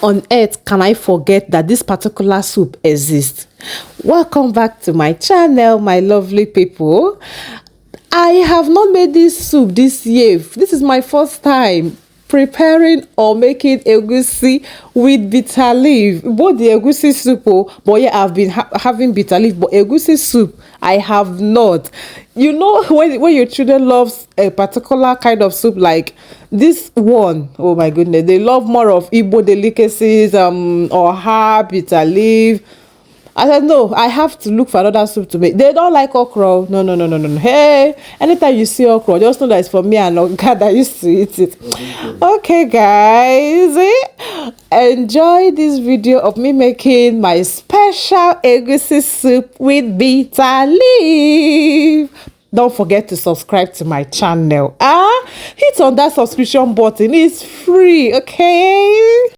How on earth can I forget that this particular soup exists? Welcome back to my channel, my lovely people. I have not made this soup this year. This is my first time preparing or making egusi with bitter leaf. Both the egusi soup, but yeah, I've been having bitter leaf, but egusi soup I have not. You know, when your children love a particular kind of soup like this one, oh my goodness, they love more of Igbo delicacies, or herb, bitter leaf. I said, no, I have to look for another soup to make. They don't like okra. No, no, no, no, no. Hey, anytime you see okra, just know that it's for me and God that used to eat it. Okay, guys. Enjoy this video of me making my special egusi soup with bitter leaf. Don't forget to subscribe to my channel. Hit on that subscription button. It's free, okay?